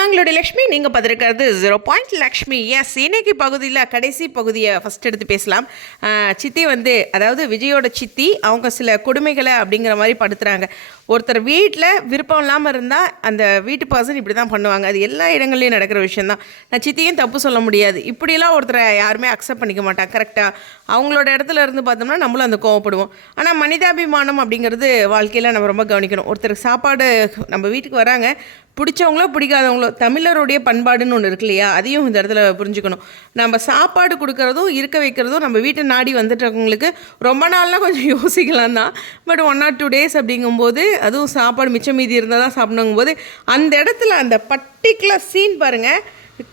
நாங்களுடைய லக்ஷ்மி நீங்கள் பார்த்துருக்கிறது zero point Lakshmi. S இன்னைக்கு பகுதியில் கடைசி பகுதியை ஃபஸ்ட் எடுத்து பேசலாம். சித்தி வந்து அதாவது விஜயோட சித்தி அவங்க சில கொடுமைகளை அப்படிங்கிற மாதிரி படுத்துகிறாங்க ஒருத்தர் வீட்டில் விருப்பம் இல்லாமல் இருந்தால் அந்த வீட்டு பர்சன் இப்படி தான் பண்ணுவாங்க. அது எல்லா இடங்கள்லையும் நடக்கிற விஷயந்தான் நான் சித்தியும் தப்பு சொல்ல முடியாது. இப்படிலாம் ஒருத்தரை யாருமே அக்செப்ட் பண்ணிக்க மாட்டாங்க கரெக்டாக அவங்களோட இடத்துல இருந்து பார்த்தோம்னா நம்மளும் அந்த கோவப்படுவோம். ஆனால் மனிதாபிமானம் அப்படிங்கிறது வாழ்க்கையில் நம்ம ரொம்ப கவனிக்கணும். ஒருத்தருக்கு சாப்பாடு நம்ம வீட்டுக்கு வராங்க. பிடிச்சவங்களோ பிடிக்காதவங்களோ தமிழருடைய பண்பாடுன்னு ஒன்று இருக்கு இல்லையா? அதையும் இந்த இடத்துல புரிஞ்சுக்கணும். நம்ம சாப்பாடு கொடுக்கறதும் இருக்க வைக்கிறதும் நம்ம வீட்டை நாடி வந்துட்டவங்களுக்கு ரொம்ப நாள்லாம் கொஞ்சம் யோசிக்கலாம் தான் but one or two days அப்படிங்கும்போது அதுவும் சாப்பாடு மிச்சம் மீதி இருந்தால் தான் சாப்பிடுங்கும்போது அந்த இடத்துல அந்த பர்டிகுலர் சீன் பாருங்கள்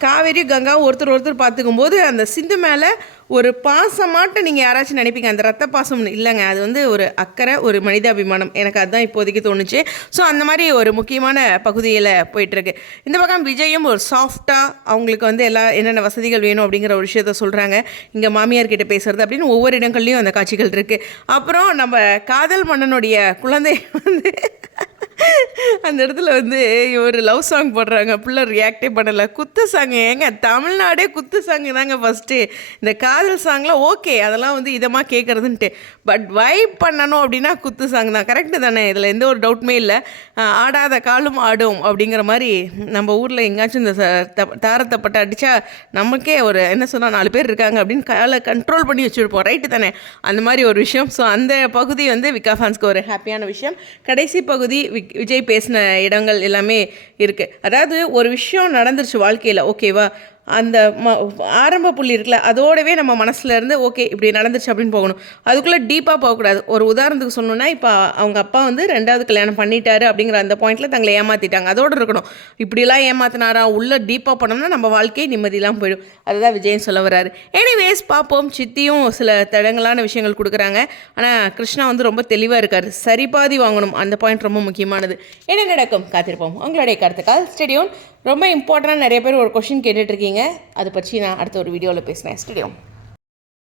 காவேரி கங்கா ஒருத்தர் ஒருத்தர் பார்த்துக்கும் போது அந்த சிந்து மேலே ஒரு பாசமாட்ட நீங்கள் யாராச்சும் நினைப்பீங்க? அந்த ரத்த பாசம்னு இல்லைங்க. அது வந்து ஒரு அக்கறை ஒரு மனிதாபிமானம். எனக்கு அதுதான் இப்போதைக்கு தோணுச்சு. ஸோ அந்த மாதிரி ஒரு முக்கியமான பகுதியில் போயிட்டுருக்கு. இந்த பக்கம் விஜயும் ஒரு சாஃப்டாக அவங்களுக்கு வந்து எல்லா என்னென்ன வசதிகள் வேணும் அப்படிங்கிற ஒரு விஷயத்த சொல்கிறாங்க இங்கே மாமியார் கிட்ட பேசுகிறது அப்படின்னு ஒவ்வொரு இடங்கள்லையும் அந்த காட்சிகள் இருக்குது அப்புறம் நம்ம காதல் மன்னனுடைய குழந்தை வந்து அந்த இடத்துல வந்து ஒரு லவ் சாங் போடுறாங்க. பிள்ளை ரியாக்டே பண்ணலை. குத்து சாங் ஏங்க தமிழ்நாடே குத்து சாங் தாங்க ஃபஸ்ட்டு இந்த காதல் சாங்லாம் ஓகே அதெல்லாம் வந்து இதமாக கேட்குறதுன்ட்டு பட் வைப் பண்ணணும் அப்படின்னா குத்து சாங் தான். கரெக்டு தானே? இதில் எந்த ஒரு டவுட்டுமே இல்லை. ஆடாத காலும் ஆடும் அப்படிங்கிற மாதிரி நம்ம ஊரில் எங்கேயாச்சும் இந்த ச- த- அடித்தா நமக்கே ஒரு என்ன சொன்னால் நாலு பேர் இருக்காங்க அப்படின்னு காலை கண்ட்ரோல் பண்ணி வச்சுருப்போம். ரைட்டு தானே? அந்த மாதிரி ஒரு விஷயம். ஸோ அந்த பகுதி வந்து விகா ஃபேன்ஸ்க்கு ஒரு ஹாப்பியான விஷயம். கடைசி பகுதி விக்- விஜய் பேசின இடங்கள் எல்லாமே இருக்குது அதாவது ஒரு விஷயம் நடந்துருச்சு வாழ்க்கையில் ஓகேவா? அந்த ம ஆரம்ப புள்ளி இருக்குல்ல அதோடவே நம்ம மனசுலேருந்து ஓகே இப்படி நடந்துச்சு அப்படின்னு போகணும். அதுக்குள்ளே டீப்பாக போகக்கூடாது. ஒரு உதாரணத்துக்கு சொன்னோன்னா இப்போ அவங்க அப்பா வந்து ரெண்டாவது கல்யாணம் பண்ணிட்டாரு அப்படிங்கிற அந்த பாயிண்ட்டில் தங்களை ஏமாற்றிட்டாங்க அதோடு இருக்கணும். இப்படிலாம் ஏமாத்தினாரா? உள்ளே டீப்பாக போனோம்னா நம்ம வாழ்க்கையை நிம்மதியெல்லாம் போயிடும். அதுதான் விஜயன் சொல்ல வராரு எனிவேஸ் பார்ப்போம் சித்தியும் சில தடங்களான விஷயங்கள் கொடுக்குறாங்க. ஆனால் கிருஷ்ணா வந்து ரொம்ப தெளிவாக இருக்கார். சரிபாதி வாங்கணும். அந்த பாயிண்ட் ரொம்ப முக்கியமானது. என்ன நடக்கும்? காத்திருப்போம். உங்களுடைய கருத்துக்கால் ஸ்டெடியோன் ரொம்ப இம்பார்ட்டண்டாக நிறைய பேர் ஒரு கொஷின் கேட்டுட்ருக்கீங்க அது பற்றி நான் அடுத்த ஒரு வீடியோவில் பேசுகிறேன். ஸ்டுடியோ